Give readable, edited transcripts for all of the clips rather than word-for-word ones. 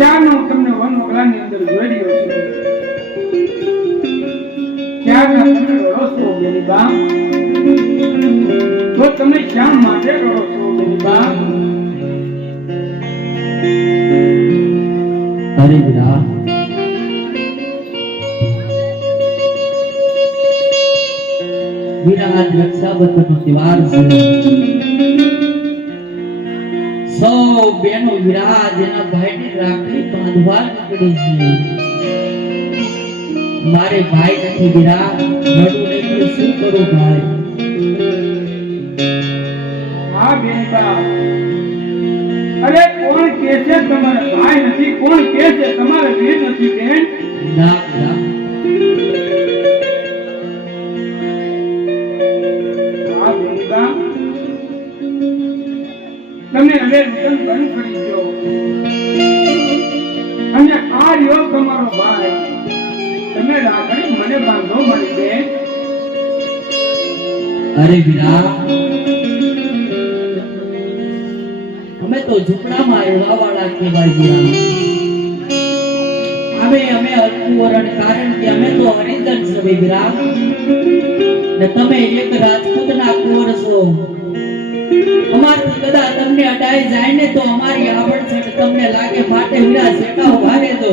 ક્યારનો હું તમને વનવગડાની અંદર જોઈ રહ્યો છું, ક્યારના તમે રડો છો બેનબા? તો તમે શા માટે રડો છો બેનબા? અરે વીરા, વીરા આજ રક્ષાબંધનનો તહેવાર છે. સૌ બહેનો વીરા જેના ભાઈની રાખડી બાંધવા નીકળી છે. મારે ભાઈ નથી વીરા, રડું નહીં તો શું કરું ભાઈ? હા બેનબા, અરે કોણ કહે છે તમારે ભાઈ નથી? કોણ કહે છે તમારે વીર નથી બેન? ના વીરા, હા બેનબા, તમે હવે વતન બંધ કરી દો અને આ રહ્યો તમારો ભાઈ. તમે રાખડી મને બાંધો મળી બેન. અરે વીરા, અમે તો ઝૂંપડામાં રહેવા વાળા કહેવાય વીરા. અમે અલ્પવરણ, કારણ કે અમે તો હરિજન છીએ વીરા, ને તમે એક રાજપૂતના કુંવર છો. અમારથી કદાચ તમને અડાઈ જાય ને તો અમારી આબડછટ તમને લાગે, માટે વીરા શેકાઓ ભારે દો.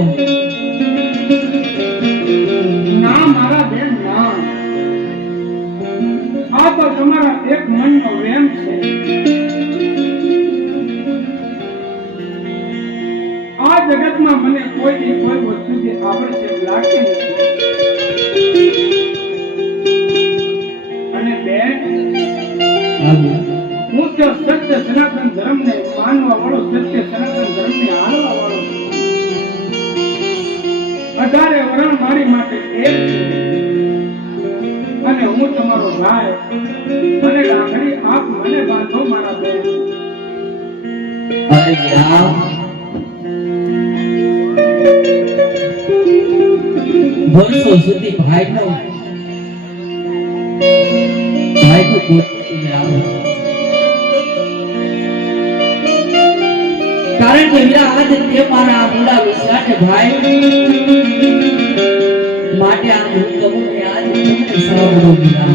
ના મારા બેન ના, આ તો તમારા એક મનનો વેમ છે. આ જગતમાં મને કોઈ વસ્તુથી આવડશે લાગતી નથી. અને બેન, હું તો સત્ય સનાતન ધર્મને માનવા વાળો, સત્ય સનાતન ધર્મને હાલવા વાળો છું. વધારે વરણ મારી માટે એક છે અને હું તમારો ભાઈ. મને રાખડી આપ મને બાંધો મારા બેન. અરે વીરા, વર્ષો સુધી ભાઈનો કારણ કે વીરા આજે તે મારા મૂળા વિચારે ભાઈ, માટે આ હું તમને આજે તમને સાંભળો વીરા.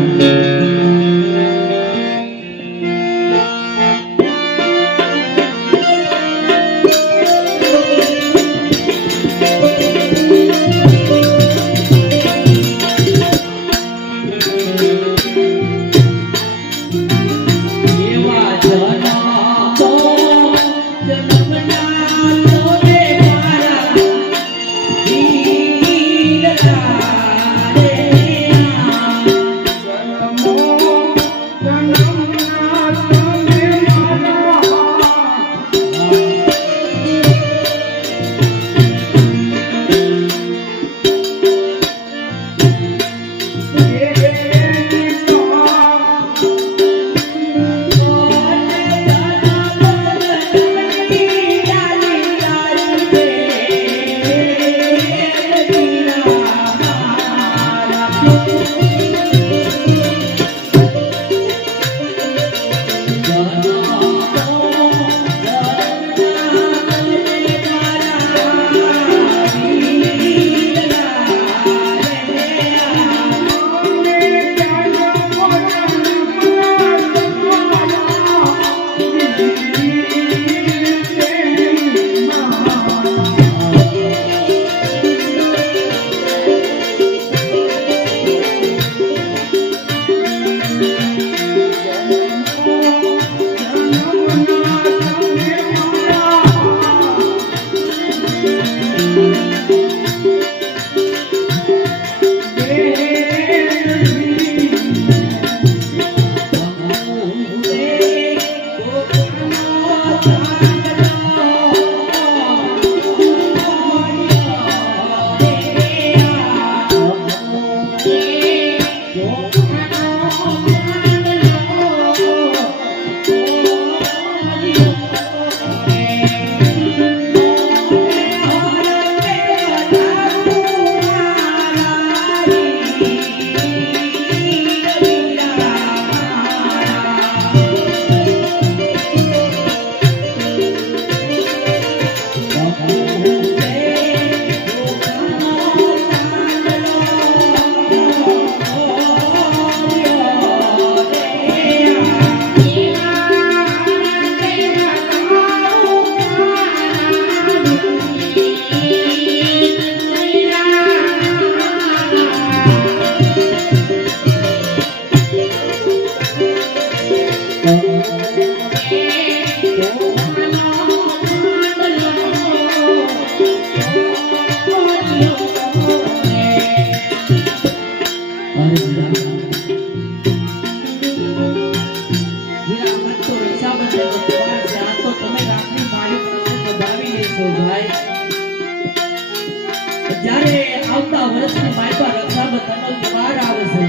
જ્યારે આવતા વર્ષની માયપા રક્ષાબંધનનો તહેવાર આવે છે,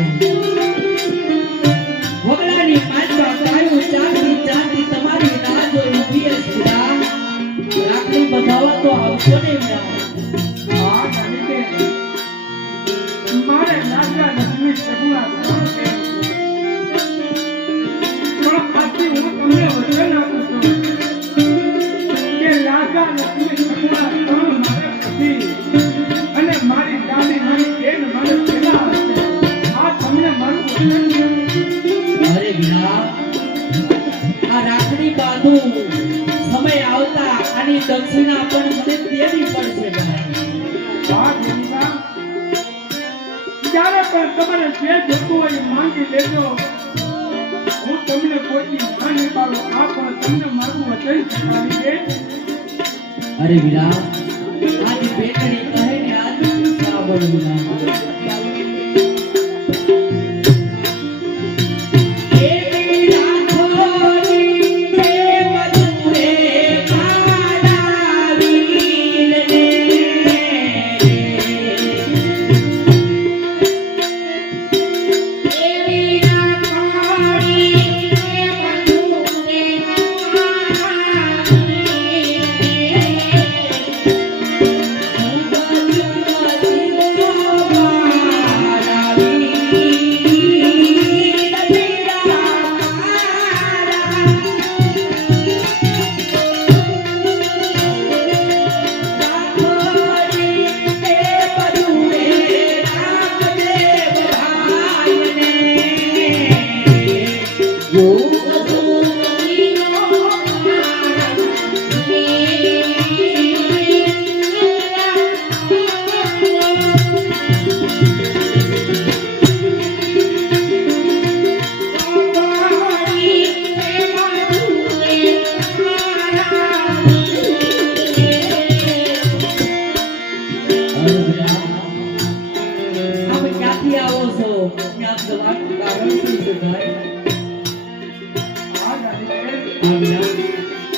વગડાની માયપા કાયું ચાંદી તમારી રાહ જોઈ ઊભી છે વીરા. રાખડી બંધાવવા તો આવશો ને વીરા. હા જાણી કે મારે નાગા લક્ષ્મી સગુણા ત્રણ છે. પણ આથી હું તમને વચન આપું છું કે નાગા લક્ષ્મી સગુણા ત્રણ મારે પછી અને મારી દાદી મારી બેન મારે પેલા હશે. આ તમને મારું વચન છે. અરે વીરા, આ રાખડી બાંધું સમય આવતા આની દક્ષિણા પણ મને દેવી પડશે ભાઈ. હા દેવીબા, જ્યારે પણ તમારે જે જોતું હોય એ માંગી લેજો. હું તમને કોઈ ના નહીં પાડું. આ પણ તમને મારું વચન છે મારી બેન. અરે વીરા, આજ બેટડી કહે ને આજ સાંભળ વીરા.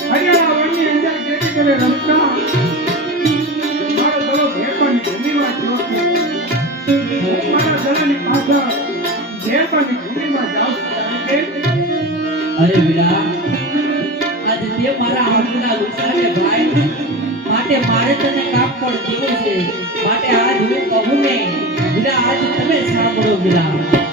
હરિયાણા વનની અંદર ખેતી કરે રમતા મારો દડો ભેરપાની ભૂમિમાં ગયો છે. હું મારા દડાની પાછળ ભેરપાની ભૂમિમાં જાઉં છું. અરે વીરા, આજે તે મારા હાથના વિચારે ભાઈ, માટે મારે તને કામ પણ દેવું છે. માટે આજ હું કહું ને વીરા, આજ તમે સાંભળો વીરા.